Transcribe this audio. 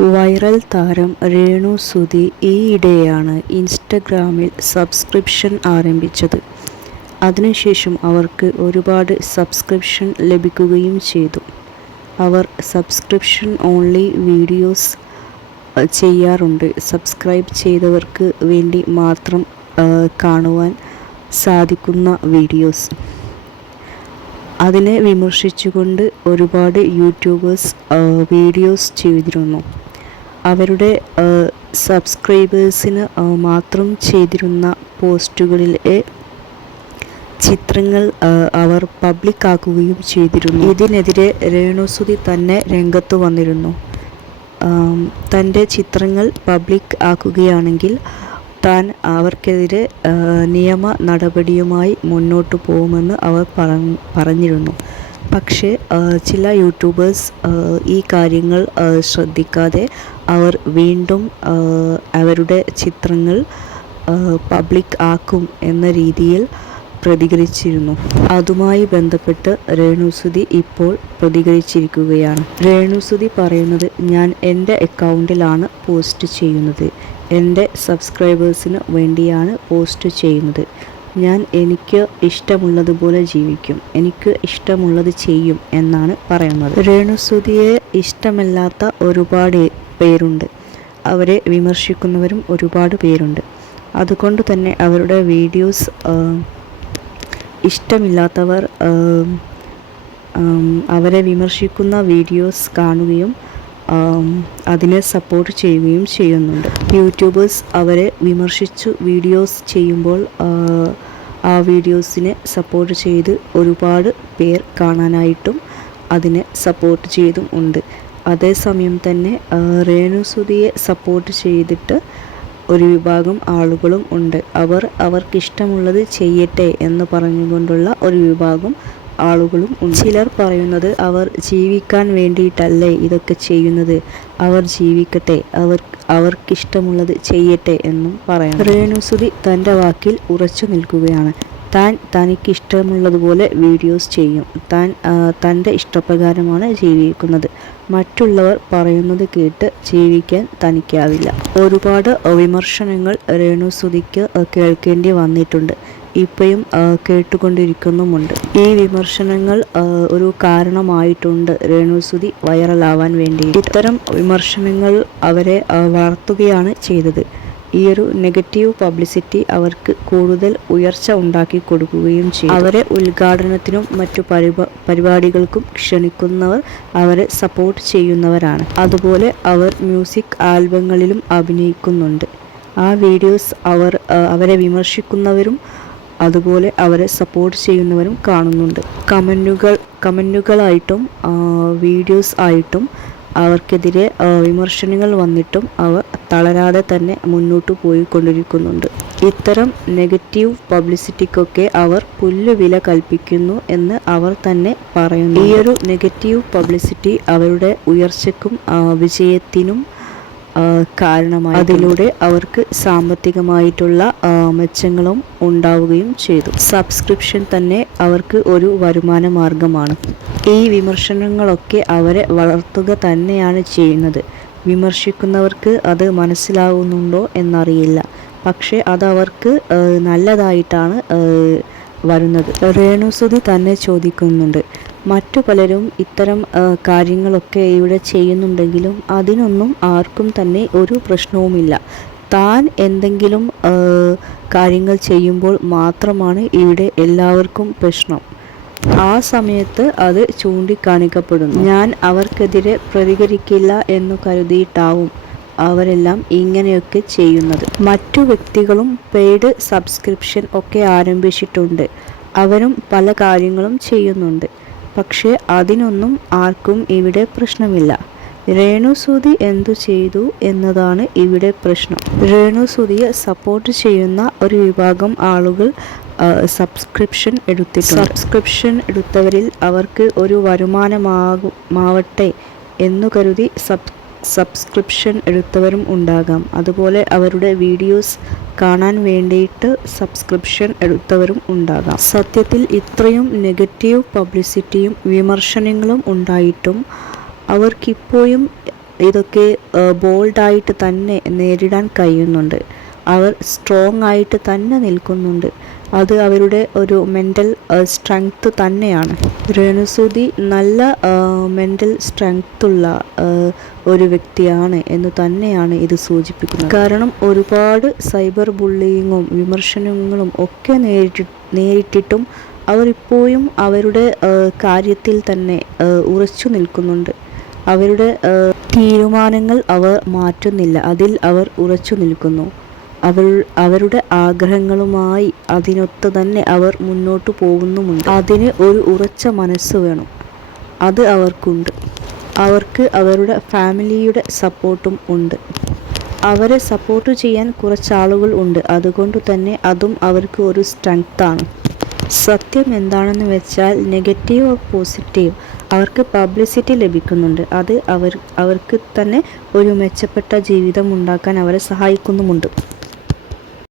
Viral താരം രേണു സുധി ഈയിടെയാണ് ഇൻസ്റ്റഗ്രാമിൽ subscription ആരംഭിച്ചത്. അതിനുശേഷം അവർക്ക് ഒരുപാട് സബ്സ്ക്രിപ്ഷൻ ലഭിക്കുകയും ചെയ്തു. അവർ സബ്സ്ക്രിപ്ഷൻ ഓൺലി വീഡിയോസ് ചെയ്യാറുണ്ട്. സബ്സ്ക്രൈബ് ചെയ്തവർക്ക് വേണ്ടി മാത്രം കാണുവാൻ സാധിക്കുന്ന വീഡിയോസ്. അതിനെ വിമർശിച്ചുകൊണ്ട് ഒരുപാട് യൂട്യൂബേഴ്സ് വീഡിയോസ് ചെയ്തിരുന്നു. അവരുടെ സബ്സ്ക്രൈബേഴ്സിന് മാത്രം ചെയ്തിരുന്ന പോസ്റ്റുകളിലെ ചിത്രങ്ങൾ അവർ പബ്ലിക് ആക്കുകയും ചെയ്തിരുന്നു. ഇതിനെതിരെ രേണു സുധി തന്നെ രംഗത്ത് വന്നിരുന്നു. തൻ്റെ ചിത്രങ്ങൾ പബ്ലിക് ആക്കുകയാണെങ്കിൽ താൻ അവർക്കെതിരെ നിയമ നടപടിയുമായി മുന്നോട്ട് പോകുമെന്ന് അവർ പറഞ്ഞിരുന്നു. പക്ഷേ ചില യൂട്യൂബേഴ്സ് ഈ കാര്യങ്ങൾ ശ്രദ്ധിക്കാതെ അവർ വീണ്ടും അവരുടെ ചിത്രങ്ങൾ പബ്ലിക് ആക്കും എന്ന രീതിയിൽ പ്രതികരിച്ചിരുന്നു. അതുമായി ബന്ധപ്പെട്ട് രേണു സുധി ഇപ്പോൾ പ്രതികരിച്ചിരിക്കുകയാണ്. രേണു സുധി പറയുന്നത്, ഞാൻ എൻ്റെ അക്കൗണ്ടിലാണ് പോസ്റ്റ് ചെയ്യുന്നത്. എൻ്റെ സബ്സ്ക്രൈബേഴ്സിന് വേണ്ടിയാണ് പോസ്റ്റ് ചെയ്യുന്നത്. ഞാൻ എനിക്ക് ഇഷ്ടമുള്ളതുപോലെ ജീവിക്കും, എനിക്ക് ഇഷ്ടമുള്ളത് ചെയ്യും എന്നാണ് പറയുന്നത്. രേണു സുധിയെ ഇഷ്ടമല്ലാത്ത ഒരുപാട് പേരുണ്ട്. അവരെ വിമർശിക്കുന്നവരും ഒരുപാട് പേരുണ്ട്. അതുകൊണ്ട് തന്നെ അവരുടെ വീഡിയോസ് ഇഷ്ടമില്ലാത്തവർ അവരെ വിമർശിക്കുന്ന വീഡിയോസ് കാണുകയും അതിനെ സപ്പോർട്ട് ചെയ്യുകയും ചെയ്യുന്നുണ്ട്. യൂട്യൂബേഴ്സ് അവരെ വിമർശിച്ചു വീഡിയോസ് ചെയ്യുമ്പോൾ ആ വീഡിയോസിനെ സപ്പോർട്ട് ചെയ്ത് ഒരുപാട് പേർ കാണാനായിട്ടും അതിനെ സപ്പോർട്ട് ചെയ്തും ഉണ്ട്. അതേസമയം തന്നെ രേണു സുധിയെ സപ്പോർട്ട് ചെയ്തിട്ട് ഒരു വിഭാഗം ആളുകളും ഉണ്ട്. അവർക്കിഷ്ടമുള്ളത് ചെയ്യട്ടെ എന്ന് പറഞ്ഞുകൊണ്ടുള്ള ഒരു വിഭാഗം ആളുകളും ഉണ്ട്. ചിലർ പറയുന്നത്, അവർ ജീവിക്കാൻ വേണ്ടിയിട്ടല്ലേ ഇതൊക്കെ ചെയ്യുന്നത്, അവർ ജീവിക്കട്ടെ, അവർക്കിഷ്ടമുള്ളത് ചെയ്യട്ടെ എന്നും പറയണം. രേണു സുധി തൻ്റെ വാക്കിൽ ഉറച്ചു നിൽക്കുകയാണ്. തനിക്കിഷ്ടമുള്ളതുപോലെ വീഡിയോസ് ചെയ്യും. തൻ്റെ ഇഷ്ടപ്രകാരമാണ് ജീവിക്കുന്നത്. മറ്റുള്ളവർ പറയുന്നത് കേട്ട് ജീവിക്കാൻ തനിക്കാവില്ല. ഒരുപാട് വിമർശനങ്ങൾ രേണു സുധിക്ക് കേൾക്കേണ്ടി വന്നിട്ടുണ്ട്. ഇപ്പോഴും കേട്ടുകൊണ്ടിരിക്കുന്നുമുണ്ട്. ഈ വിമർശനങ്ങൾ ഒരു കാരണമായിട്ടുണ്ട് രേണു സുധി വൈറലാവാൻ വേണ്ടി. ഇത്തരം വിമർശനങ്ങൾ അവരെ വളർത്തുകയാണ് ചെയ്തത്. ഈ ഒരു നെഗറ്റീവ് പബ്ലിസിറ്റി അവർക്ക് കൂടുതൽ ഉയർച്ച ഉണ്ടാക്കി കൊടുക്കുകയും ചെയ്യും. അവരെ ഉദ്ഘാടനത്തിനും മറ്റു പരിപാടികൾക്കും ക്ഷണിക്കുന്നവർ അവരെ സപ്പോർട്ട് ചെയ്യുന്നവരാണ്. അതുപോലെ അവർ മ്യൂസിക് ആൽബങ്ങളിലും അഭിനയിക്കുന്നുണ്ട്. ആ വീഡിയോസ് അവരെ വിമർശിക്കുന്നവരും അതുപോലെ അവരെ സപ്പോർട്ട് ചെയ്യുന്നവരും കാണുന്നുണ്ട്. കമൻറ്റുകളായിട്ടും വീഡിയോസ് ആയിട്ടും അവർക്കെതിരെ വിമർശനങ്ങൾ വന്നിട്ടും അവർ തളരാതെ തന്നെ മുന്നോട്ട് പോയിക്കൊണ്ടിരിക്കുന്നുണ്ട്. ഇത്തരം നെഗറ്റീവ് പബ്ലിസിറ്റിക്കൊക്കെ അവർ പുല്ലുവില കൽപ്പിക്കുന്നു എന്ന് അവർ തന്നെ പറയുന്നു. ഈ ഒരു നെഗറ്റീവ് പബ്ലിസിറ്റി അവരുടെ ഉയർച്ചയ്ക്കും വിജയത്തിനും കാരണമായി. അതിലൂടെ അവർക്ക് സാമ്പത്തികമായിട്ടുള്ള മെച്ചങ്ങളും ഉണ്ടാവുകയും ചെയ്തു. സബ്സ്ക്രിപ്ഷൻ തന്നെ അവർക്ക് ഒരു വരുമാന മാർഗമാണ്. ഈ വിമർശനങ്ങളൊക്കെ അവരെ വളർത്തുക തന്നെയാണ് ചെയ്യുന്നത്. വിമർശിക്കുന്നവർക്ക് അത് മനസ്സിലാവുന്നുണ്ടോ എന്നറിയില്ല. പക്ഷേ അതവർക്ക് നല്ലതായിട്ടാണ് വരുന്നത്. രേണു സുധി തന്നെ ചോദിക്കുന്നുണ്ട്, മറ്റു പലരും ഇത്തരം കാര്യങ്ങളൊക്കെ ഇവിടെ ചെയ്യുന്നുണ്ടെങ്കിലും അതിനൊന്നും ആർക്കും തന്നെ ഒരു പ്രശ്നവുമില്ല. താൻ എന്തെങ്കിലും കാര്യങ്ങൾ ചെയ്യുമ്പോൾ മാത്രമാണ് ഇവിടെ എല്ലാവർക്കും പ്രശ്നം. ആ സമയത്ത് അത് ചൂണ്ടിക്കാണിക്കപ്പെടുന്നു. ഞാൻ അവർക്കെതിരെ പ്രതികരിക്കില്ല എന്നു കരുതിയിട്ടാവും അവരെല്ലാം ഇങ്ങനെയൊക്കെ ചെയ്യുന്നത്. മറ്റു വ്യക്തികളും പെയ്ഡ് സബ്സ്ക്രിപ്ഷൻ ഒക്കെ ആരംഭിച്ചിട്ടുണ്ട്. അവരും പല കാര്യങ്ങളും ചെയ്യുന്നുണ്ട്. പക്ഷേ അതിനൊന്നും ആർക്കും ഇവിടെ പ്രശ്നമില്ല. രേണു സുധി എന്തു ചെയ്തു എന്നതാണ് ഇവിടെ പ്രശ്നം. രേണു സുധിയെ സപ്പോർട്ട് ചെയ്യുന്ന ഒരു വിഭാഗം ആളുകൾ സബ്സ്ക്രിപ്ഷൻ എടുത്തിട്ടുണ്ട്. സബ്സ്ക്രിപ്ഷൻ എടുത്തവരിൽ അവർക്ക് ഒരു വരുമാനമാവട്ടെ എന്നു കരുതി സബ്സ്ക്രിപ്ഷൻ എടുത്തവരും ഉണ്ടാകാം. അതുപോലെ അവരുടെ വീഡിയോസ് കാണാൻ വേണ്ടിയിട്ട് സബ്സ്ക്രിപ്ഷൻ എടുത്തവരും ഉണ്ടാകാം. സത്യത്തിൽ ഇത്രയും നെഗറ്റീവ് പബ്ലിസിറ്റിയും വിമർശനങ്ങളും ഉണ്ടായിട്ടും അവർക്കിപ്പോഴും ഇതൊക്കെ ബോൾഡായിട്ട് തന്നെ നേരിടാൻ കഴിയുന്നുണ്ട്. അവർ സ്ട്രോങ് ആയിട്ട് തന്നെ നിൽക്കുന്നുണ്ട്. അത് അവരുടെ ഒരു മെൻ്റൽ സ്ട്രെങ്ത് തന്നെയാണ്. രേണുസുതി നല്ല മെൻ്റൽ സ്ട്രെങ്ത്തുള്ള ഒരു വ്യക്തിയാണ് എന്ന് തന്നെയാണ് ഇത് സൂചിപ്പിക്കുന്നത്. കാരണം ഒരുപാട് സൈബർ ബുള്ളിയിങ്ങും വിമർശനങ്ങളും ഒക്കെ നേരിട്ടിട്ടും അവർ ഇപ്പോഴും അവരുടെ കാര്യത്തിൽ തന്നെ ഉറച്ചു നിൽക്കുന്നുണ്ട്. അവരുടെ തീരുമാനങ്ങൾ അവർ മാറ്റുന്നില്ല. അതിൽ അവർ ഉറച്ചു നിൽക്കുന്നു. അവരുടെ ആഗ്രഹങ്ങളുമായി അതിനൊത്ത് തന്നെ അവർ മുന്നോട്ട് പോകുന്നുമുണ്ട്. അതിന് ഒരു ഉറച്ച മനസ്സ് വേണം. അത് അവർക്കുണ്ട്. അവർക്ക് അവരുടെ ഫാമിലിയുടെ സപ്പോർട്ടും ഉണ്ട്. അവരെ സപ്പോർട്ട് ചെയ്യാൻ കുറച്ചാളുകൾ ഉണ്ട്. അതുകൊണ്ട് തന്നെ അതും അവർക്ക് ഒരു സ്ട്രെങ്ത്താണ്. സത്യം എന്താണെന്ന് വെച്ചാൽ നെഗറ്റീവ് ഓർ പോസിറ്റീവ് അവർക്ക് പബ്ലിസിറ്റി ലഭിക്കുന്നുണ്ട്. അത് അവർക്ക് തന്നെ ഒരു മെച്ചപ്പെട്ട ജീവിതം ഉണ്ടാക്കാൻ അവരെ സഹായിക്കുന്നുമുണ്ട്.